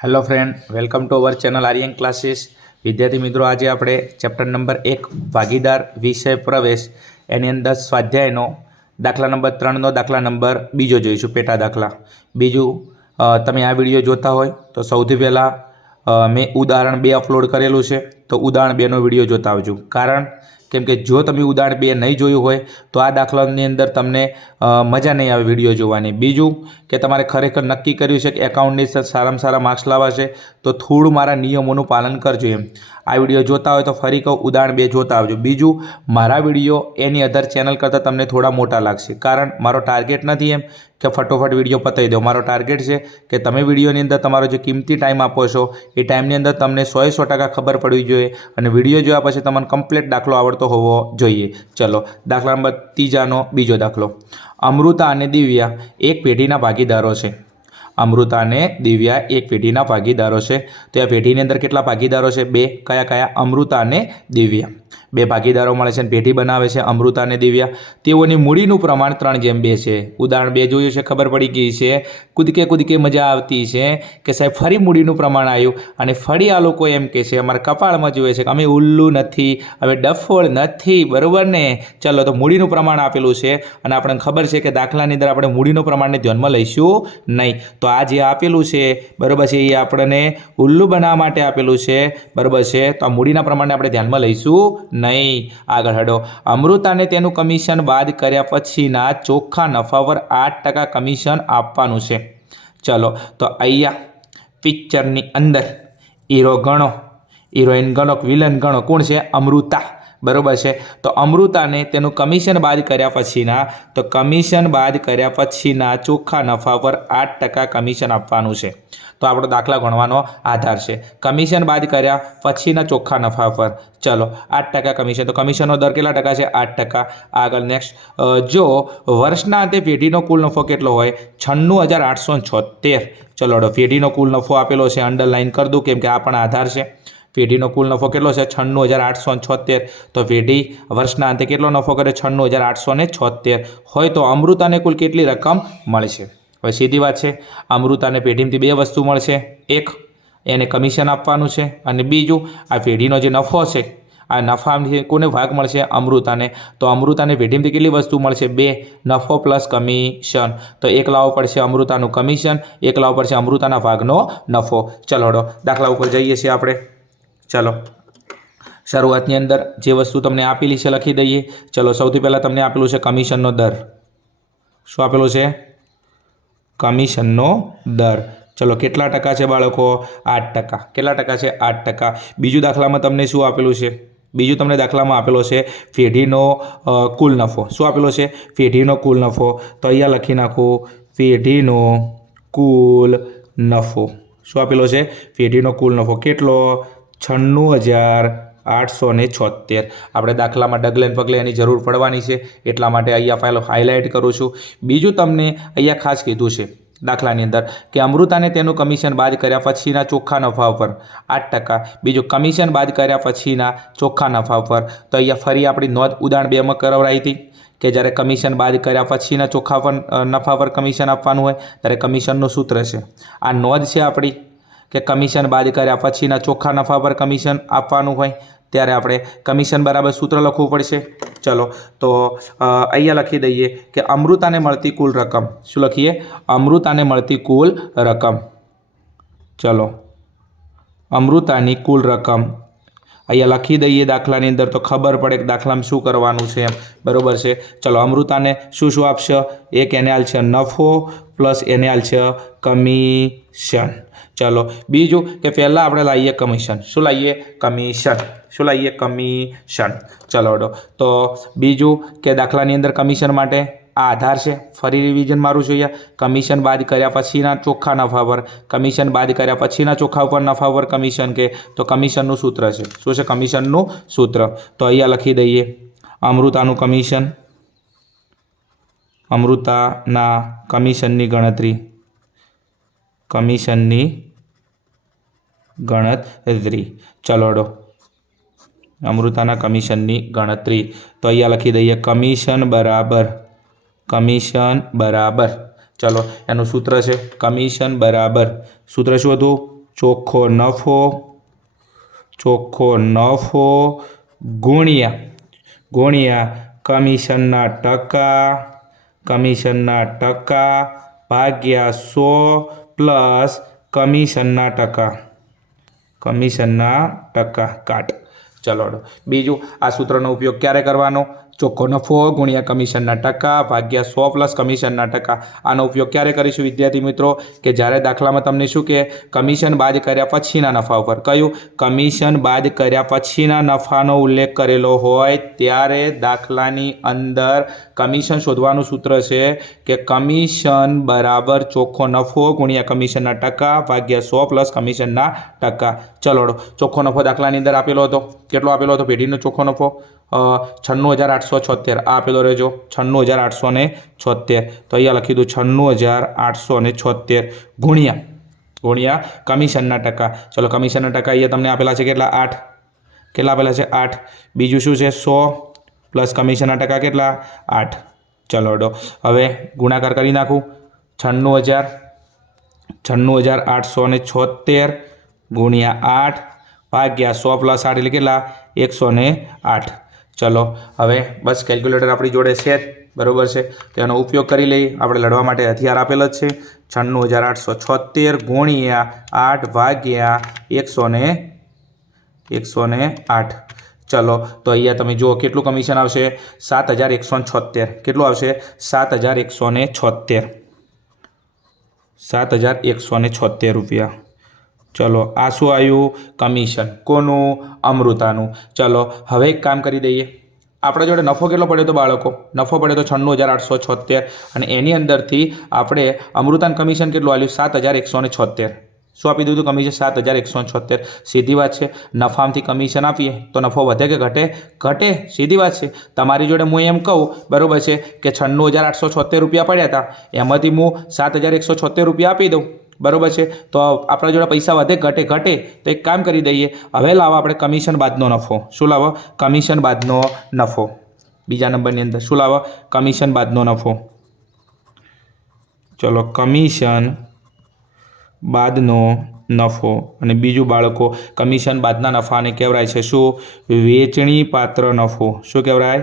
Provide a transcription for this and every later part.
Hello friend, welcome to our channel Aryan classes. विद्यार्थी मित्रों, आज आप चैप्टर नंबर 1 भागीदार विषय प्रवेश एनी अंदर स्वाध्यायनो दाखला नंबर 3 दाखला नंबर 2 जोईशुं, पेटा दाखला। बीजू तमे आ विडियो जोता होय तो सौथी पहला मैं उदाहरण 2 अपलोड करेलू है, तो उदाहरण 2 नो विडियो जोता आवजो। कारण केम के जो तमे उदाहरण 2 नहीं जोयुं होय तो आ दाखलानी अंदर तमने मजा नहीं आवे विडियो जोवानी। बीजू के तमारे खरेखर नक्की कर्युं छे के एकाउंटनी सारामां सारा मार्क्स लावा छे तो थोड़ुं मारा नियमोनुं पालन करजो। एम आ विडियो जोता होय तो फरी कहूं, उदाहरण 2 जोता आवजो। बीजू मारा विडियो एनी अदर चेनल करता तमने थोड़ा मोटा लागशे, कारण मारो टार्गेट नहीं एम कि फटोफट विडियो पतावी दो। मारो टार्गेट है कि तमे विडियोनी अंदर तमारो जो कीमती टाइम आपो छो ए टाइमनी अंदर तमने 100% खबर पड़वी जोईए अने विडियो जोया पछी तमने कम्प्लीट दाखलो आवड़तो होवो जोईए। चलो दाखला नंबर 3 नो बीजो दाखलो। अमृता अने दिव्या एक पेढ़ीना भागीदारो छे। अमृता ने दिव्या एक पेढ़ीना भागीदारो छे। तो आ पेढ़ीनी अंदर केटला भागीदारो छे? 2। कया कया? अमृता ने दिव्या। 2 भागीदारो मळे छे, पेढ़ी बनावे छे अमृता ने दिव्या। तेओनी मूડીनुं प्रमाण 3:2 छे। उदाहरण 2 जोयुं छे, खबर पड़ी गई छे। कूदके कूदके मजा आवती छे के साहेब फरी मूડીनुं प्रमाण आव्युं अने फरी आ लोको एम कहे छे, अमारा कपाळमां जोए छे के अमे उल्लू नथी, अमे डफोळ नथी, बरोबर ने? चलो तो मूડીनुं प्रमाण आपेलुं छे अने आपणे खबर छे के दाखलानी अंदर आपणे मूડીनुं प्रमाणने ध्यानमां लईशुं नहीं। तो आ जे आपेलुं छे, बरोबर छे, ए आपणे उल्लू बनाववा माटे आपेलुं छे, बरोबर छे। तो आ मूડીना प्रमाणने आपणे ध्यानमां लईशुं नहीं। आगळ हडो। अमृताने तेनुं कमीशन बाद कर्या पछीना चोख्खा नफा पर 8% कमीशन आपवानुं छे। चलो तो अहींया पिक्चरनी अंदर हीरो गणो, हिरोइन गणो, विलन गणो, कोण छे? अमृता, बरोबर है। तो अमृता ने तेनु कमीशन बाद कर्या पछीना, तो कमीशन बाद कर्या पछीना चोख्खा नफा पर 8% कमीशन आपवानुं छे। तो आपणो दाखला गणवानो आधार है कमीशन बाद कर्या पछीना चोख्खा नफा पर। चलो 8% कमीशन, तो कमीशननो दर केटला टका छे? 8%। आगळ नेक्स्ट, जो वर्षना अंते पेढ़ीनो कुल नफो केटलो होय? 96,876। चलो हडो, पेढ़ीनो कुल नफो आपेलो छे, अंडरलाइन कर दूं केम के आ पण आधार है। पेढ़ीनो कुल नफो केटलो छे? 96,876। तो पेढ़ी वर्षना अंते केटलो नफो करे? 96,876 होय तो अमृताने कुल केटली रकम मळशे? हवे सीधी वात छे, अमृताने पेढ़ीमांथी 2 वस्तु मळशे। एक, एने कमीशन आपवानुं छे अने बीजुं आ पेढ़ीनो जे नफो छे, आ नफामांथी कोने भाग मळशे? अमृताने। तो अमृताने पेढ़ीमांथी केटली वस्तु मळशे? 2, नफो प्लस कमीशन। तो एक लाववुं पड़शे अमृतानुं कमीशन, एक लाववुं पड़शे अमृताना भागनो नफो। चलो हडो दाखला उपर जईए छीए आपणे। चलो शरूआतनी अंदर जे वस्तु तमने आपेली छे लखी दईए। चलो सौथी पहला तमने आपेलुं छे कमीशननो दर। शुं आपेलुं छे? कमीशननो दर। चलो केटला टका छे बाळको? 8%। केटला टका छे? 8%। बीजू दाखलामां तमने शुं आपेलुं छे? बीजू तमने दाखलामां आपेलो छे पेढ़ीनो कुल नफो। शुं आपेलो छे? पेढ़ीनो कुल नफो। तो अहींया लखी नाखो पेढ़ीनो कुल नफो। शुं आपेलो छे? पेढ़ीनो कुल नफो केटलो? 96,876। આપણે દાખલામાં ડગલે ને પગલે એની જરૂર પડવાની છે એટલા માટે અહીંયા ફાઇલ હાઇલાઇટ કરું છું। બીજું તમને અહીંયા ખાસ કીધું છે દાખલાની અંદર કે અમૃતાને તેનું કમિશન બાદ કર્યા પછીના ચોખ્ખા નફા ઉપર 8%, બીજું કમિશન બાદ કર્યા પછીના ચોખ્ખા નફા ઉપર। તો અહીંયા ફરી આપણી નોંધ ઉદાહરણ 2 માં કરાવરાઈ હતી કે જ્યારે કમિશન બાદ કર્યા પછીના ચોખ્ખા પર નફા પર કમિશન આપવાનું હોય ત્યારે કમિશનનું સૂત્ર છે। આ નોંધ છે આપણી કે કમિશન બાદ કર્યા પછીના ચોખ્ખા નફા પર કમિશન આપવાનું હોય ત્યારે આપણે કમિશન બરાબર સૂત્ર લખવું પડશે। ચલો તો અહીંયા લખી દઈએ કે અમૃતાને મળતી કુલ રકમ। શું લખીએ? અમૃતાને મળતી કુલ રકમ। ચલો અમૃતાની કુલ રકમ અહીંયા લખી દઈએ દાખલાની અંદર તો ખબર પડે કે દાખલામાં શું કરવાનું છે એમ, બરોબર છે। ચલો અમૃતાને શું શું આપશે? એક એને આલશે નફો પ્લસ એને આલશે કમિશન। चलो बीजू के पहला આપણે લાવીએ કમિશન। શું લાવીએ? કમિશન। શું લાવીએ? કમિશન। ચલો હડો તો બીજું કે દાખલાની અંદર કમિશન માટે આ આધાર છે। ફરી રિવિઝન મારું છું અહીંયા। કમિશન બાદ કર્યા પછીના ચોખ્ખા નફા પર, કમિશન બાદ કર્યા પછીના ચોખ્ખા ઉપર નફા પર કમિશન કે તો કમિશનનું સૂત્ર છે। શું છે? કમિશનનું સૂત્ર। તો અહીંયા લખી દઈએ અમૃતાનું કમિશન, અમૃતાના કમિશનની ગણતરી, कमीशननी गणतरी। चलो हडो अमृताना कमीशननी गणतरी। तो अहींया लखी दईए कमीशन बराबर, कमीशन बराबर, चलो एनु सूत्र है कमीशन बराबर, सूत्र शुं हतुं? ચોખ્ખો નફો ગુણ્યા કમિશનના ટકા ભાગ્યા 100 પ્લસ કમિશનના ટકા કાટ. ચલો બીજું આ સૂત્રનો ઉપયોગ ક્યારે કરવાનો? ચોખ્ખો નફો ગુણ્યા કમિશનના ટકા ભાગ્યા 100 પ્લસ કમિશનના ટકા. આનો ઉપયોગ ક્યારે કરીશું વિદ્યાર્થી મિત્રો? કે જ્યારે દાખલામાં તમને શું કે કમિશન બાદ કર્યા પછીના નફા ઉપર, કયું કમિશન બાદ કર્યા પછીના નફાનો ઉલ્લેખ કરેલો હોય ત્યારે દાખલાની અંદર કમિશન શોધવાનું સૂત્ર છે કે કમિશન બરાબર ચોખ્ખો નફો ગુણ્યા કમિશનના ટકા ભાગ્યા 100 પ્લસ કમિશનના ટકા. ચલો ચોખ્ખો નફો દાખલાની અંદર આપેલો હતો. કેટલો આપેલો હતો પેઢીનો ચોખ્ખો નફો? 96,876 આ આપેલો રહેજો 96,876. તો અહીંયા લખી દઉં 96,876 ગુણ્યા કમિશનના ટકા. ચલો કમિશનના ટકા અહીંયા તમને આપેલા છે કેટલા? 8. કેટલા આપેલા છે? 8. બીજું શું છે? 100 પ્લસ કમિશનના ટકા કેટલા? 8. ચલો હવે ગુણાકાર કરી નાખું. 96,876 ગુણ્યા 8 ભાગ્યા 100 પ્લસ 8 એટલે કેટલા? 108. ચલો હવે બસ કેલ્ક્યુલેટર આપણી જોડે છે બરાબર છે, તેનો ઉપયોગ કરી લઈએ. આપણે લડવા માટે હથિયાર આપેલ જ છે. 96,876 ગુણ્યા 8 ભાગ્યા 108. ચલો તો અહીંયા તમે જુઓ કેટલું કમિશન આવશે? 7,176. કેટલું આવશે? 7,176. 7,176 રૂપિયા. ચલો આ શું આવ્યું? કમિશન. કોનું? અમૃતાનું. ચલો હવે એક કામ કરી દઈએ. આપણા જોડે નફો કેટલો પડ્યો તો બાળકો? નફો પડ્યો તો 96,876 અને એની અંદરથી આપણે અમૃતાનું કમિશન કેટલું આવ્યું? 7,176. શું આપી દીધું કમિશન? 7,176. સીધી વાત છે. નફામાંથી કમિશન આપીએ તો નફો વધે કે ઘટે? ઘટે. સીધી વાત છે. તમારી જોડે હું એમ કહું બરાબર છે કે 96,876 રૂપિયા પડ્યા હતા, એમાંથી હું 7,176 રૂપિયા આપી દઉં બરાબર છે, તો આપણા જોડે પૈસા વધે ઘટે? ઘટે. તો એક કામ કરી દઈએ, હવે લાવો આપણે કમિશન બાદનો નફો. શું લાવો? કમિશન બાદનો નફો. બીજા નંબરની અંદર શું લાવો? કમિશન બાદનો નફો. ચલો કમિશન બાદનો નફો. અને બીજું બાળકો કમિશન બાદના નફાને કહેવાય છે શું? વેચણી પાત્ર નફો. શું કહેવાય?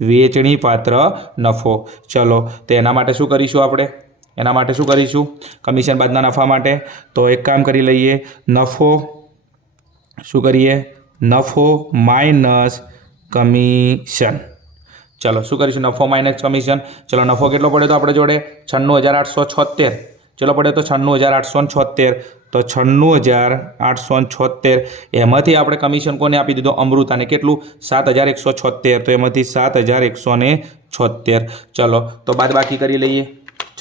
વેચણી પાત્ર નફો. ચલો તો એના માટે શું કરીશું આપણે? એના માટે શું કરીશું કમિશન બાદના નફા માટે? તો એક કામ કરી લઈએ. નફો શું કરીએ? નફો માઇનસ કમિશન. ચલો શું કરીશું? નફો માઇનસ કમિશન. ચલો નફો કેટલો પડ્યો તો આપણે જોડે? 96,876. ચલો પડ્યો તો 96,876. તો 96,876 એમાંથી આપણે કમિશન કોને આપી દીધું? અમૃતાને. કેટલું? 7,176. તો એમાંથી 7,176. ચલો તો બાદ બાકી કરી લઈએ.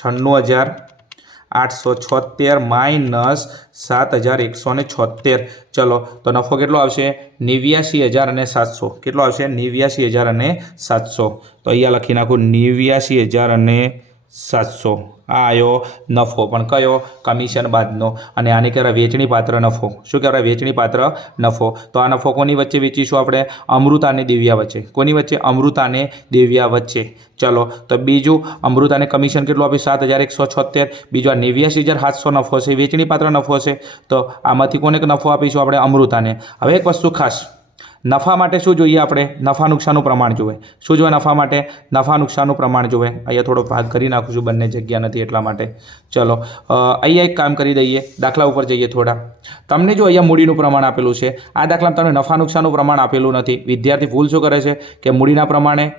96,876 માઇનસ 7,176. ચલો તો નફો કેટલો આવશે? 89,700. કેટલો આવશે? 89,700. તો અહીંયા લખી નાખું 89,700. આ આવ્યો નફો, પણ કયો? કમિશન બાદનો. અને આને કહેવાય વેચણી પાત્ર નફો. શું કહેવાય? વેચણી પાત્ર નફો. તો આ નફો કોની વચ્ચે વેચીશું આપણે? અમૃતા અને દિવ્યા વચ્ચે. કોની વચ્ચે? અમૃતા અને દિવ્યા વચ્ચે. ચલો તો બીજું અમૃતાને કમિશન કેટલું આપ્યું? 7,176. બીજો આ 89,700 નફો છે, વેચણી પાત્ર નફો છે. તો આમાંથી કોને નફો આપીશું આપણે? અમૃતાને. હવે એક વસ્તુ ખાસ, નફા માટે શું જોઈએ આપણે? નફા નુકસાનનું પ્રમાણ જોઈએ. શું જોઈએ નફા માટે? નફા નુકસાનનું પ્રમાણ જોઈએ. અહીંયા થોડો ભાગ કરી નાખું છું, બંને જગ્યા નથી એટલા માટે. ચલો અહીંયા એક કામ કરી દઈએ, દાખલા ઉપર જઈએ થોડા. તમને જો અહીંયા મૂડીનું પ્રમાણ આપેલું છે, આ દાખલામાં તમને નફા નુકસાનનું પ્રમાણ આપેલું નથી. વિદ્યાર્થી ભૂલ શું કરે છે કે મૂડીના પ્રમાણે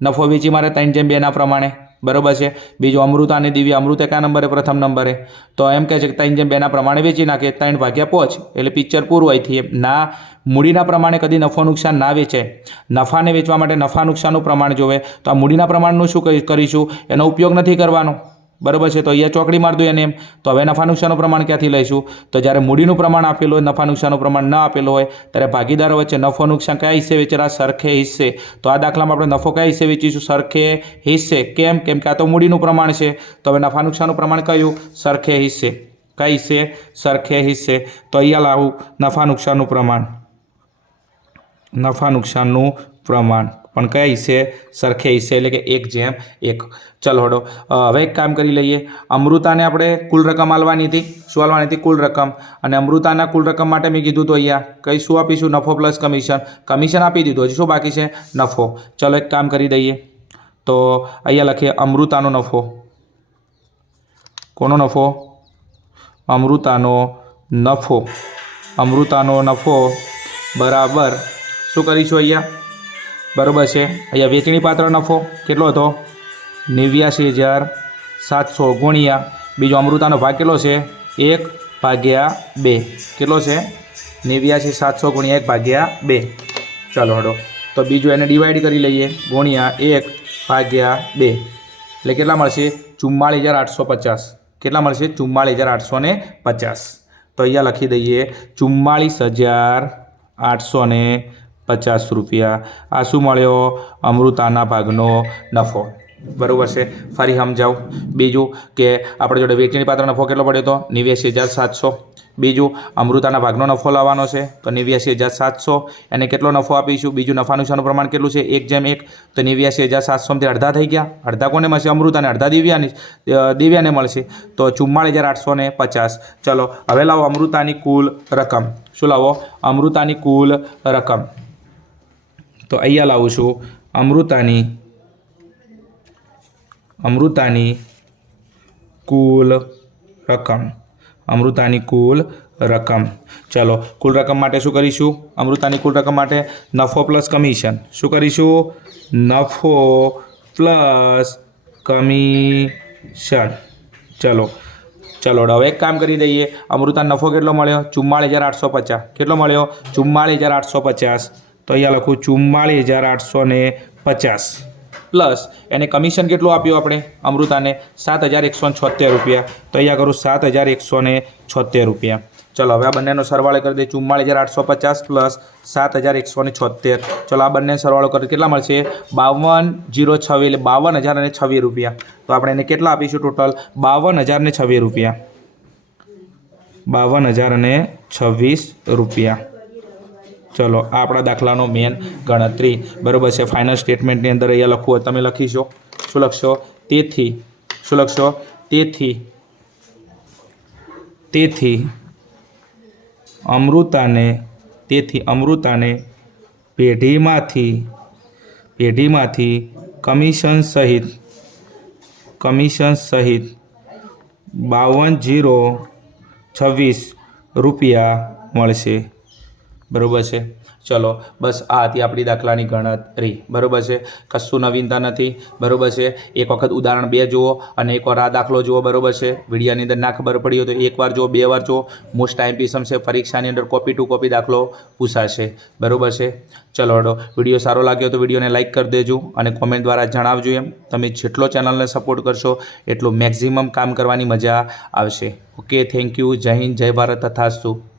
નફો વેચી મારે 3/2 પ્રમાણે બરાબર છે. બીજું અમૃતા અને દિવ્યા. અમૃતા કયા નંબરે? પ્રથમ નંબરે. તો એમ કહે છે કે 3/2 પ્રમાણે વેચી નાખે, 3/5 એટલે પિક્ચર પૂરું અહીંથી. એમ ના, મૂડીના પ્રમાણે કદી નફો નુકસાન ના વેચે. નફાને વેચવા માટે નફા નુકસાનનું પ્રમાણ જોવે. તો આ મૂડીના પ્રમાણનું શું કરીશું? એનો ઉપયોગ નથી કરવાનો બરાબર છે. તો અહીંયા ચોકડી માર દો એને એમ. તો હવે નફા નુકસાનનું પ્રમાણ ક્યાંથી લઈશું? તો જ્યારે મૂડીનું પ્રમાણ આપેલું હોય, નફા નુકસાનનું પ્રમાણ ન આપેલું હોય, ત્યારે ભાગીદારો વચ્ચે નફો નુકસાન કયા હિસ્સે વેચેલા? સરખે હિસ્સે. તો આ દાખલામાં આપણે નફો કયા હિસ્સે વેચીશું? સરખે હિસ્સે. કેમ? કેમ કે આ તો મૂડીનું પ્રમાણ છે. તો હવે નફા નુકસાનનું પ્રમાણ કયું? સરખે હિસ્સે. કઈ હિસ્સે? સરખે હિસ્સે. તો અહીંયા લાવું નફા નુકસાનનું પ્રમાણ. નફા નુકસાનનું પ્રમાણ પણ કયા હિસ્સે? સરખે હિસ્સે, એટલે કે 1/1. ચલો હડો હવે એક કામ કરી લઈએ. અમૃતાને આપણે કુલ રકમ આલવાની હતી. શું આલવાની હતી? કુલ રકમ. અને અમૃતાના કુલ રકમ માટે મેં કીધું તો અહીંયા કઈ શું આપીશું? નફો પ્લસ કમિશન. કમિશન આપી દીધું, હજી શું બાકી છે? નફો. ચલો એક કામ કરી દઈએ. તો અહીંયા લખીએ અમૃતાનો નફો. કોનો નફો? અમૃતાનો નફો. અમૃતાનો નફો બરાબર શું કરીશું અહીંયા? બરાબર છે. અહીંયા વેચણી પાત્ર નફો કેટલો હતો? 89,700 ગુણ્યા બીજો અમૃતાનો ભાગ કેટલો છે? 1/2. કેટલો છે? 89,700 ગુણ્યા 1/2. ચાલો હડો તો બીજું એને ડિવાઈડ કરી લઈએ ગુણ્યા 1/2 એટલે કેટલા મળશે? 44,850. કેટલા મળશે? 44,850. તો અહીંયા લખી દઈએ 44,850 રૂપિયા. આ શું મળ્યો? અમૃતાના ભાગનો નફો. બરાબર છે. ફરી સમજાવું. બીજું કે આપણે જોડે વેચણી પાત્ર નફો કેટલો પડ્યો હતો? 89,700. બીજું અમૃતાના ભાગનો નફો લાવવાનો છે તો 89,700. એને કેટલો નફો આપીશું? બીજું નફા નુકસાનનું પ્રમાણ કેટલું છે? 1/1. તો 89,700 અડધા થઈ ગયા. અડધા કોને મળશે? અમૃતાને. અડધા દિવ્યાને મળશે. તો 44,850. ચલો હવે લાવો અમૃતાની કુલ રકમ. શું લાવો? અમૃતાની કુલ રકમ. તો અહીંયા લાવું છું અમૃતાની કુલ રકમ. અમૃતાની કુલ રકમ. ચલો કુલ રકમ માટે શું કરીશું? અમૃતાની કુલ રકમ માટે નફો પ્લસ કમિશન. શું કરીશું? નફો પ્લસ કમિશન. ચલો હવે એક કામ કરી દઈએ. અમૃતાનો નફો કેટલો મળ્યો? 44,850. કેટલો મળ્યો? 44,850. તો અહીંયા લખું 44,850 પ્લસ એને કમિશન કેટલું આપ્યું આપણે અમૃતાને? 7,176 રૂપિયા. તો અહીંયા કરું 7,176 રૂપિયા. ચલો હવે આ બંનેનો સરવાળો કરી દઈએ. 44,850 પ્લસ 7,176. ચલો આ બંને સરવાળો કરી કેટલા મળશે? 52,026 એટલે 52,026 રૂપિયા. તો આપણે એને કેટલા આપીશું ટોટલ? 52,026 રૂપિયા. 52,026 રૂપિયા. ચલો આ આપણા દાખલાનો મેન ગણતરી. બરાબર છે. ફાઇનલ સ્ટેટમેન્ટની અંદર અહીંયા લખવું હોય તમે લખીશો. શું લખશો? તેથી. શું લખશો? તેથી અમૃતાને પેઢીમાંથી કમિશન સહિત 52,026 રૂપિયા મળશે. બરાબર છે. ચલો બસ આ હતી આપણી દાખલાની ગણતરી. બરાબર છે. કશું નવીનતા નથી. બરાબર છે. એક વખત ઉદાહરણ 2 જુઓ અને એકવાર આ દાખલો જુઓ. બરાબર છે. વિડીયોની અંદર ના ખબર પડી હોય તો એકવાર જુઓ, 2 વાર જુઓ. મોસ્ટ ટાઈમ પીસમ છે. પરીક્ષાની અંદર કોપી ટુ કોપી દાખલો પૂછાશે. બરાબર છે. ચલો હડો વિડીયો સારો લાગ્યો તો વિડીયોને લાઇક કરી દેજો અને કોમેન્ટ દ્વારા જણાવજો. એમ તમે જેટલો ચેનલને સપોર્ટ કરશો એટલું મેક્ઝિમમ કામ કરવાની મજા આવશે. Okay, thank you. જય હિન્દ, જય ભારત, તથાસ્તુ.